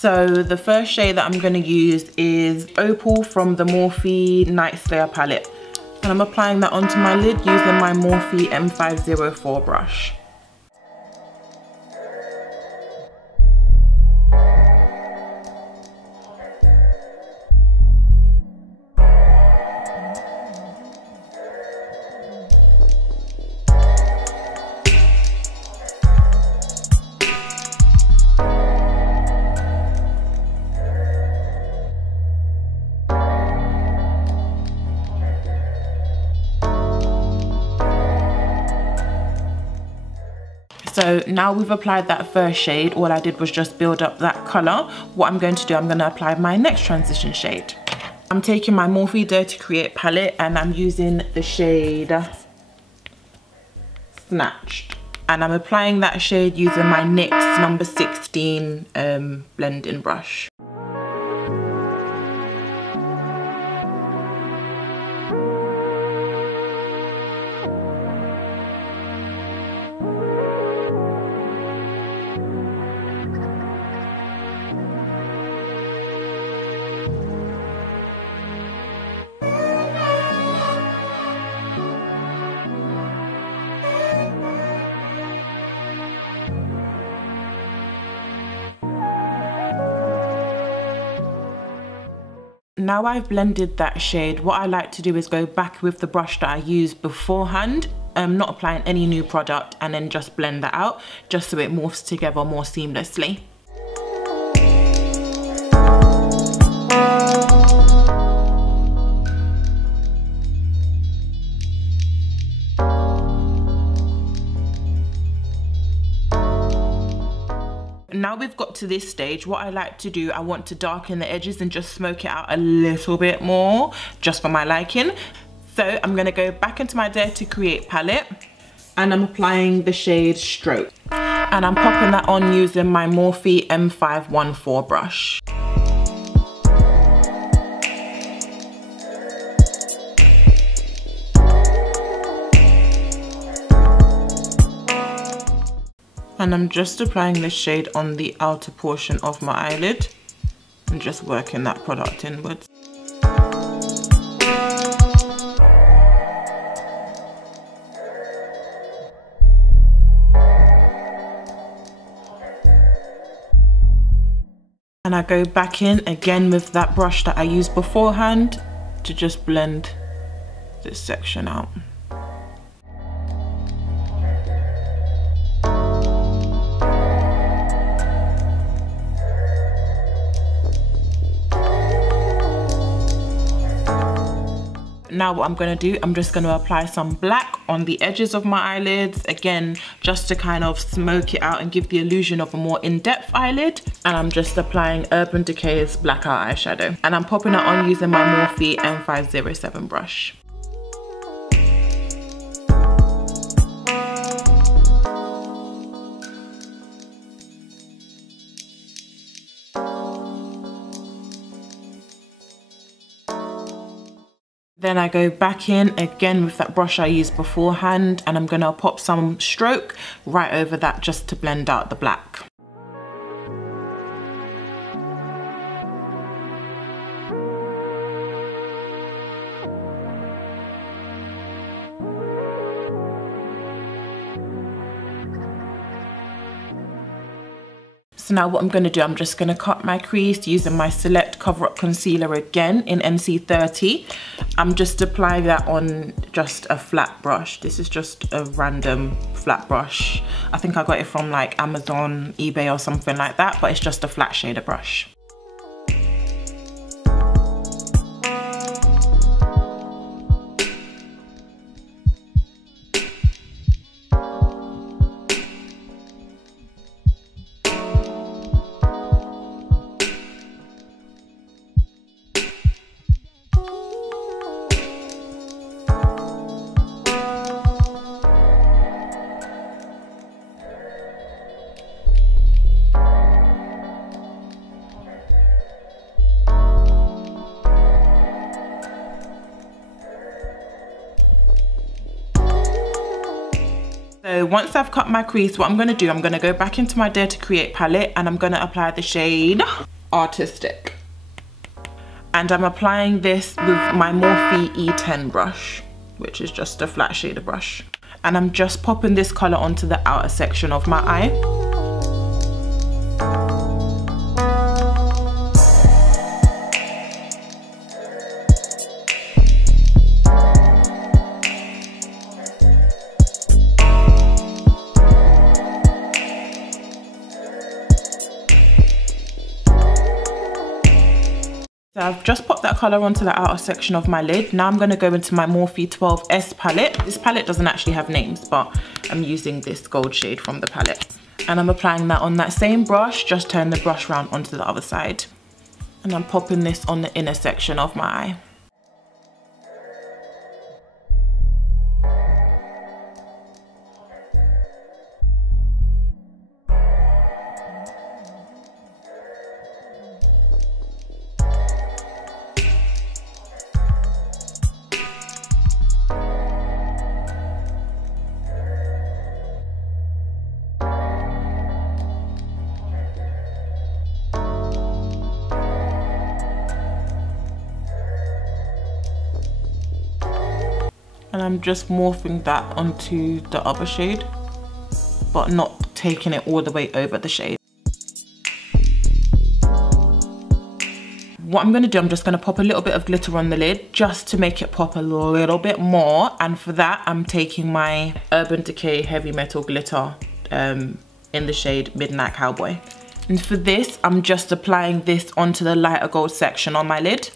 So the first shade that I'm going to use is Opal from the Morphe Night Slayer palette. And I'm applying that onto my lid using my Morphe M504 brush. So now we've applied that first shade, all I did was just build up that colour. What I'm going to do, I'm going to apply my next transition shade. I'm taking my Morphe Dare to Create palette and I'm using the shade Snatched. And I'm applying that shade using my NYX number 16 blending brush. Now I've blended that shade, what I like to do is go back with the brush that I used beforehand, not applying any new product, and then just blend that out, just so it morphs together more seamlessly. Now we've got to this stage, what I like to do, I want to darken the edges and just smoke it out a little bit more, just for my liking. So I'm going to go back into my Dare to Create palette and I'm applying the shade Stroke. And I'm popping that on using my Morphe M514 brush. And I'm just applying this shade on the outer portion of my eyelid and just working that product inwards. And I go back in again with that brush that I used beforehand to just blend this section out. Now what I'm going to do, I'm just going to apply some black on the edges of my eyelids, again just to kind of smoke it out and give the illusion of a more in-depth eyelid. And I'm just applying Urban Decay's Blackout eyeshadow, and I'm popping it on using my Morphe M507 brush. Then I go back in again with that brush I used beforehand and I'm going to pop some Stroke right over that just to blend out the black. So now what I'm going to do, I'm just going to cut my crease using my Select Cover Up Concealer again in NC30. I'm just applying that on just a flat brush. This is just a random flat brush. I think I got it from like Amazon, eBay or something like that, but it's just a flat shader brush. So once I've cut my crease, what I'm going to do, I'm going to go back into my Dare to Create palette and I'm going to apply the shade Artistic. And I'm applying this with my Morphe E10 brush, which is just a flat shader brush. And I'm just popping this colour onto the outer section of my eye. So I've just popped that colour onto the outer section of my lid. Now I'm going to go into my Morphe 12S palette. This palette doesn't actually have names, but I'm using this gold shade from the palette. And I'm applying that on that same brush, just turn the brush round onto the other side. And I'm popping this on the inner section of my eye. And I'm just morphing that onto the other shade, but not taking it all the way over the shade. What I'm going to do, I'm just going to pop a little bit of glitter on the lid just to make it pop a little bit more. And for that, I'm taking my Urban Decay Heavy Metal Glitter in the shade Midnight Cowboy. And for this, I'm just applying this onto the lighter gold section on my lid.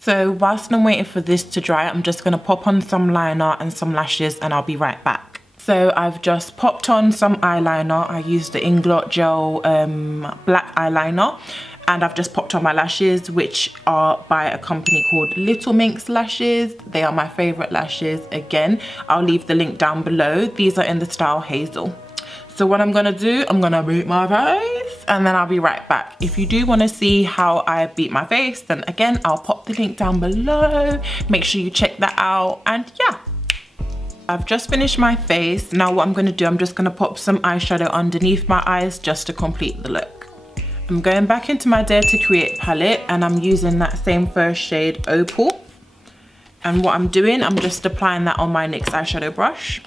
So whilst I'm waiting for this to dry, I'm just going to pop on some liner and some lashes and I'll be right back. So I've just popped on some eyeliner. I used the Inglot Gel black eyeliner, and I've just popped on my lashes, which are by a company called Little Minx Lashes. They are my favourite lashes. Again, I'll leave the link down below. These are in the style Hazel. So what I'm gonna do, I'm gonna beat my face and then I'll be right back. If you do wanna see how I beat my face, then again, I'll pop the link down below. Make sure you check that out, and yeah. I've just finished my face. Now what I'm gonna do, I'm just gonna pop some eyeshadow underneath my eyes just to complete the look. I'm going back into my Dare to Create palette and I'm using that same first shade, Opal. And what I'm doing, I'm just applying that on my NYX eyeshadow brush.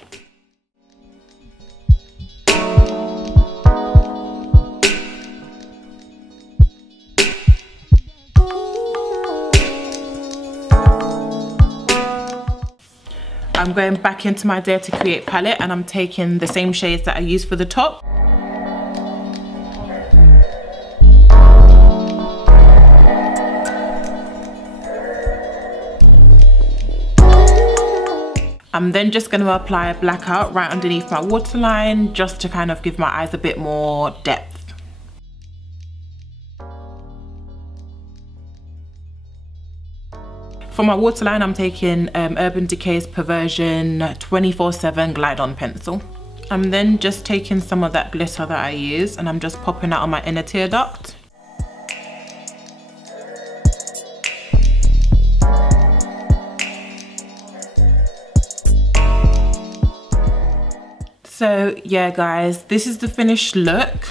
I'm going back into my Dare to Create palette and I'm taking the same shades that I used for the top. I'm then just going to apply a blackout right underneath my waterline just to kind of give my eyes a bit more depth. For my waterline, I'm taking Urban Decay's Perversion 24/7 Glide On Pencil. I'm then just taking some of that glitter that I used and I'm just popping that on my inner tear duct. So yeah guys, this is the finished look.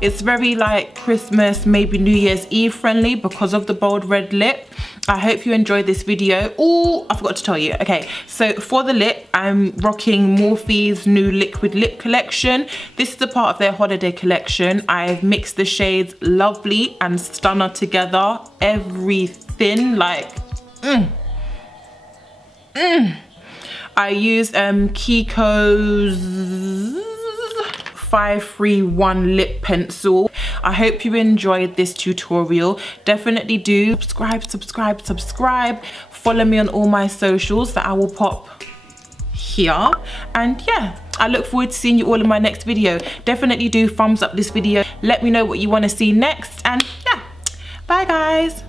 It's very like Christmas, maybe New Year's Eve friendly because of the bold red lip. I hope you enjoyed this video. Oh, I forgot to tell you. Okay, so for the lip, I'm rocking Morphe's new liquid lip collection. This is a part of their holiday collection. I've mixed the shades Lovely and Stunner together. Everything like, I used Kiko's 531 lip pencil. I hope you enjoyed this tutorial. Definitely do subscribe. Follow me on all my socials that I will pop here. And yeah, I look forward to seeing you all in my next video. Definitely do thumbs up this video. Let me know what you want to see next, and yeah, bye guys.